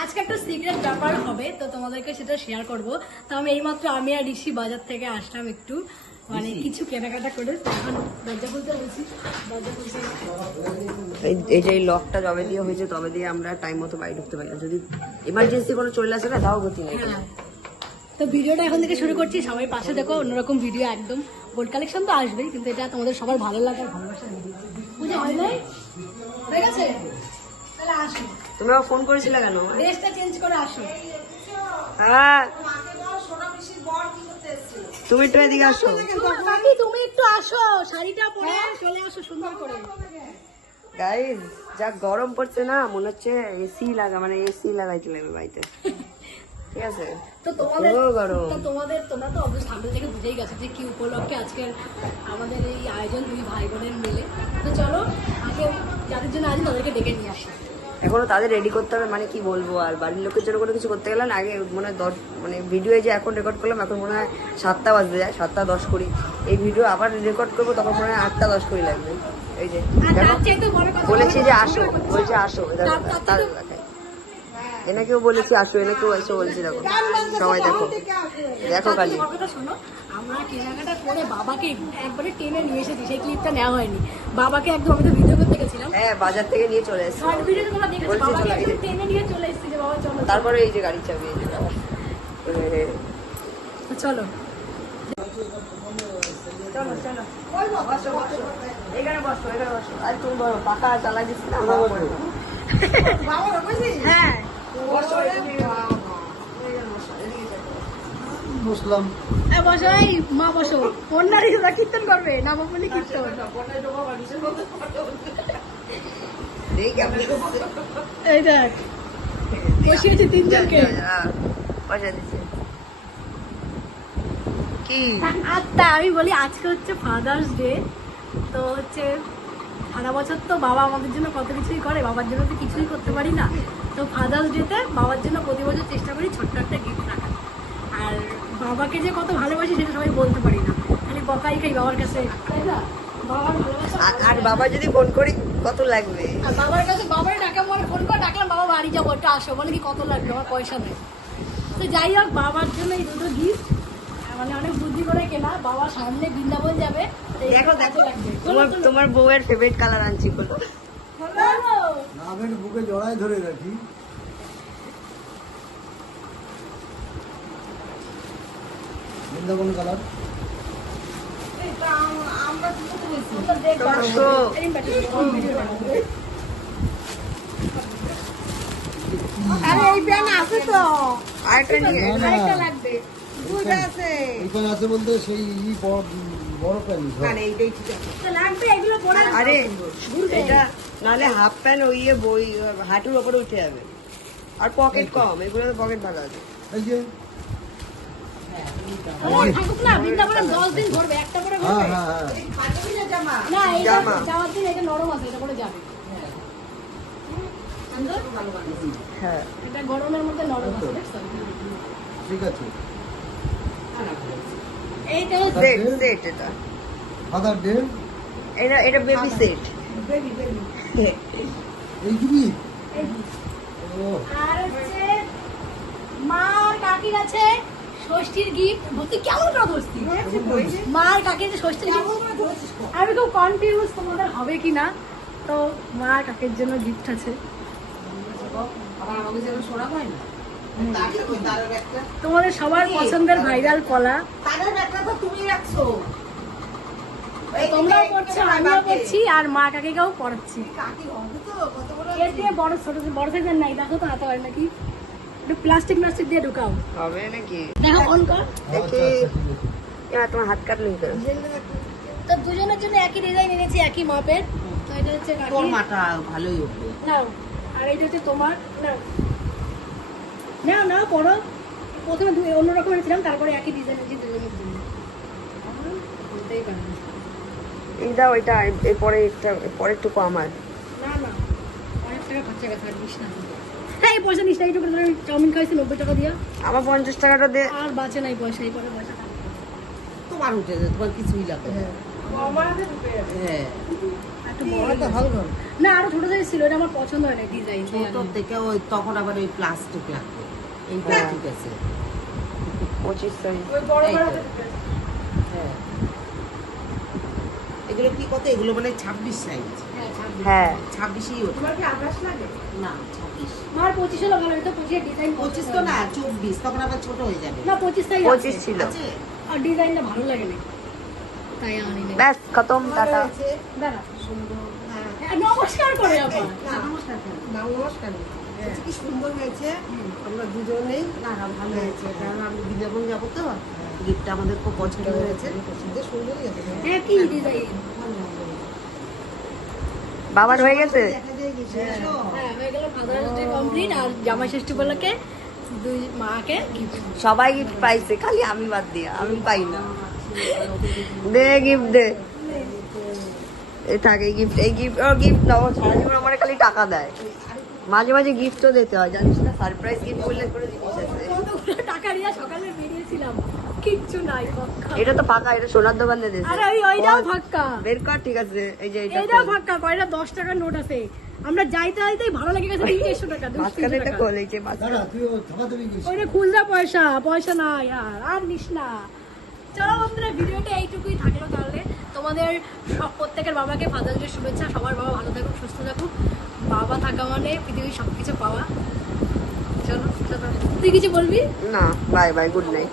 আজকে একটা সিক্রেট ব্যাপার হবে, তো তোমাদেরকে সেটা শেয়ার করবো। তো আমি এইমাত্র আমি আর ঋষি বাজার থেকে আসলাম, একটু মানে কিছু কেনাকাটা করে এখন দরজা খুলতে বলছি। এই যে লকটা জবে দিয়ে হয়েছে তবে দিয়ে আমরা টাইম মতো বাড়ি ঢুকতে পারি না, যদি এমার্জেন্সি কোনো চলে আসে না তাও গতি নেই। তো ভিডিওটা এখন থেকে শুরু করছি, সবাই পাশে দেখো। অন্যরকম ভিডিও, একদম বোল্ড কালেকশন তো আসবেই, কিন্তু এটা তোমাদের সবার ভালো লাগার ভালোবাসার ভিডিও। বুঝে হয় নাই, হয়ে গেছে? তাহলে আসো। তোমরা ফোন করেছিলে কেন? ড্রেসটা চেঞ্জ করে আসো। হ্যাঁ, তুমি একটু এদিকে আসো। তুমি একটু আসো, শাড়িটা পরে চলে আসো সুন্দর করে। গাইস, যা গরম পড়ছে না, মনে হচ্ছে এসি লাগাইতে লাগবে বাড়িতে। ঠিক আছে, তো তোমরা তো অবশ্যই সামনে থেকে বুঝেই গেছো যে কি উপলক্ষে আজকে আমাদের এই আয়োজন, দুই ভাই বোনের মিলে। তো চলো আগে যাদের জন্য আজ তাদেরকে ডেকে নিয়ে আসি। এখনো তাদের রেডি করতে হবে, মানে কি বলবো আর, বাড়ির লোকের জন্য কোনো কিছু করতে গেলে না আগে মনে হয় 10 মানে ভিডিও যে এখন রেকর্ড করলাম এখন মনে হয় 7টা বাজতে যায়, 7টা 10 করি। এই ভিডিও আবার রেকর্ড করবো তখন মনে হয় 8টা 10 করি লাগবে। এই যে বলেছি যে আসো, বলছে আসো, এনাকেও বলেছি আসো, এনাকেও এসে বলছি। দেখো সবাই দেখো দেখো কালি আমরা কেনাকাটা করে বাবাকে একবারে টেনে নিয়ে এসেছি, সেই ক্লিপটা নেওয়া হয়নি। বাবাকে একদম আমি তো ভিডিও করতে গেছিলাম, হ্যাঁ বাজার থেকে নিয়ে চলে এসেছি। টেনে নিয়ে চলে এসেছি যে বাবা চলো। তারপরে এই যে গাড়ির চাবি, চলো চলো চলো এখানে বসো, এখানে বসো। আর তুমি বলো, পাকা চালাই দিচ্ছি না। হ্যাঁ বুঝলাম। বসো, এই মা বসো। কন্যারি কীর্তন করবে, না বলে কীর্তন। এই দেখ বসিয়েছি তিনজনকে। আচ্ছা আমি বলি, আজকে হচ্ছে ফাদার্স ডে। তো হচ্ছে সারা বছর তো বাবা আমাদের জন্য কত কিছুই করে, বাবার জন্য তো কিছুই করতে পারি না। তো ফাদার্স ডেতে বাবার জন্য প্রতি বছর চেষ্টা করি ছোট্ট একটা গিফট রাখার। আর বাবাকে যে কত ভালোবাসি সেটা সবাই বলতে পারি না, খালি বকাই খাই বাবার কাছে, তাই না? বাবার ভালোবাসা। আর বাবা যদি ফোন করি কত লাগবে, বাবার কাছে বাবার ডাকা বলে, ফোন করে ডাকলাম বাবা বাড়ি যাবো একটু আসো, বলে কি কত লাগবে, আমার পয়সা নেই। তো যাই হোক, বাবার জন্য এই দুটো গিফট মানে অনেক বুদ্ধি করে কেনা। বাবা সামনে বৃন্দাবন যাবে, দেখো দেখো তোমার বউয়ের ফেভারিট কালার আনছি। বলো নামের বুকে জড়ায় ধরে রাখি। বৃন্দাবন কালার। আরে এই প্যান আছে তো, আরেকটা লাগবে। এখানে আছে বলতে সেই বড় প্যান্ট। আরে এটা নাহলে হাফ প্যান্ট ওই বই হাঁটুর ওপরে উঠে যাবে, আর পকেট কম, এগুলো পকেট ভালো আছে। এই যে থাকুক না, বৃন্দাবনে 10 দিন ঘুরবে, একটা করে ঘুরবে না। এই যাওয়ার দিন এটা নরম আছে, এটা করে যাবে। হ্যাঁ এটা গরমের মধ্যে নরম আছে, দেখছো? ঠিক আছে। এইটা সেট সেট, এটা ফাদার ডে। এটা বেবি সেট। এই দিবি। আর হচ্ছে মা কাকির আছে ষষ্ঠীর গিফট। বলতে কেমন করে ধরছি, মার কাকির ষষ্ঠীর গিফট। আমি খুব কনফিউজ তোমাদের হবে কি না। তো মার কাকির জন্য গিফট আছে। তোমাদের সবার পছন্দের ভাইরাল কলা, তোমরাও পড়ছো, আমিও পড়ছি, আর মা কাকিকেও পড়াচ্ছি। এর দিয়ে বড় ছোট বড় সাইজের নাই, দেখো তো হাতে হয় নাকি, একটু প্লাস্টিক দিয়ে ঢুকাও হবে নাকি, দেখো অন কর দেখি। এবার তোমার হাত কাটলি তো। তো দুজনের জন্য একই ডিজাইন এনেছি, একই মাপের। তো এটা হচ্ছে তোর মাটা ভালোই হবে। নাও, আর এইটা হচ্ছে তোমার। নাও নাও নাও পড়ো। প্রথমে অন্যরকম এনেছিলাম, তারপরে একই ডিজাইন এনেছি দুজনের জন্য। বলতেই পারি না। এইটা ওইটা এরপরে একটু আমার। না না, অনেক টাকা খরচা গেছে, আর দিস না। হ্যাঁ, এই পয়সা নিস না, এইটুকু চাউমিন খাইছি 90 টাকা দিয়া। আমার 50 টাকাটা দে। আর বাঁচে নাই পয়সা, এই পরে পয়সা তোমার উঠে যায়, তোমার কিছুই লাগে। হ্যাঁ একটু বড় এটা ভালো করে। না আরো ছোট সাইজ ছিল, এটা আমার পছন্দ হয় না ডিজাইন। ছোট থেকে ওই তখন আবার ওই প্লাস্টিক লাগবে, এইটা ঠিক আছে। 25 সাইজ। এই তো। হ্যাঁ এগুলো কি কত, এগুলো মানে 26 সাইজ, হ্যাঁ 26ই ওঠে। তোমার কি আকাশ লাগে? না 26, আমার 25 হলো ভালো, এটা 25 ডিজাইন 25 তো না 24, তখন আবার ছোট হয়ে যাবে। না 25 সাইজ 25 ছিল। আছে আর ডিজাইনটা ভালো লাগে না তাই আনি না। ব্যাস খতম, টাটা। দাঁড়া সুন্দর। হ্যাঁ। হ্যাঁ, নমস্কার করে আবার। না, না, নমস্কার। বলছি কি সুন্দর হয়েছে, আমরা দুজনেই না না ভালো হয়েছে, কারণ আমি বৃন্দাবন যাবো তো, গিফটটা আমাদের খুব পছন্দ হয়েছে। বেশ সুন্দরই আছে। হ্যাঁ কি ডিজাইন। বাবার হয়ে গেছে? দেখা যায় কি শুনছো? হ্যাঁ হয়ে গেল ফাদার্স ডে কমপ্লিট। আর জামাই ষষ্ঠী উপলক্ষে দুই মাকে gift। সবাই গিফট পাইছে, খালি আমি বাদ দিয়া, আমি পাই না। দে গিফট দে। এই থাকে গিফট, এই গিফট আর গিফট নাও, সারা জীবন আমার খালি টাকা দেয়। মাঝে মাঝে গিফটও দিতে হয়, জানিস না? সারপ্রাইজ গিফট বললে করে জিনিস আছে। কতগুলো টাকা নিয়ে সকালে বেরিয়েছিলাম, কিচ্ছু নাই ফাঁকা। এটা তো ফাঁকা, এটা সোনার দোকান দিয়ে দিয়েছে। আরে ওইটাও ফাঁকা, বের কর, ঠিক আছে। এই যে এটা এইটাও খোল। ফাঁকা, কয়টা 10 টাকার নোট আছে। আমরা যাইতে যাইতেই ভালো লেগে গেছে 300 টাকা, 200 মাঝখানে এটা টাকা। খোল, এই যে মাঝখানে। দাঁড়া, তুই ও থামাথামি করিস। ওইটা খুলজা পয়সা, পয়সা নাই আর নিস না। চলো বন্ধুরা, ভিডিওটা এইটুকুই থাকলো তাহলে। তোমাদের সব প্রত্যেকের বাবাকে ফাদার্স ডে শুভেচ্ছা। সবার বাবা ভালো থাকুক, সুস্থ থাকুক। বাবা থাকা মানে পৃথিবীর সবকিছু পাওয়া। চলো চলো, তুই কিছু বলবি? না, বাই বাই, গুড নাইট।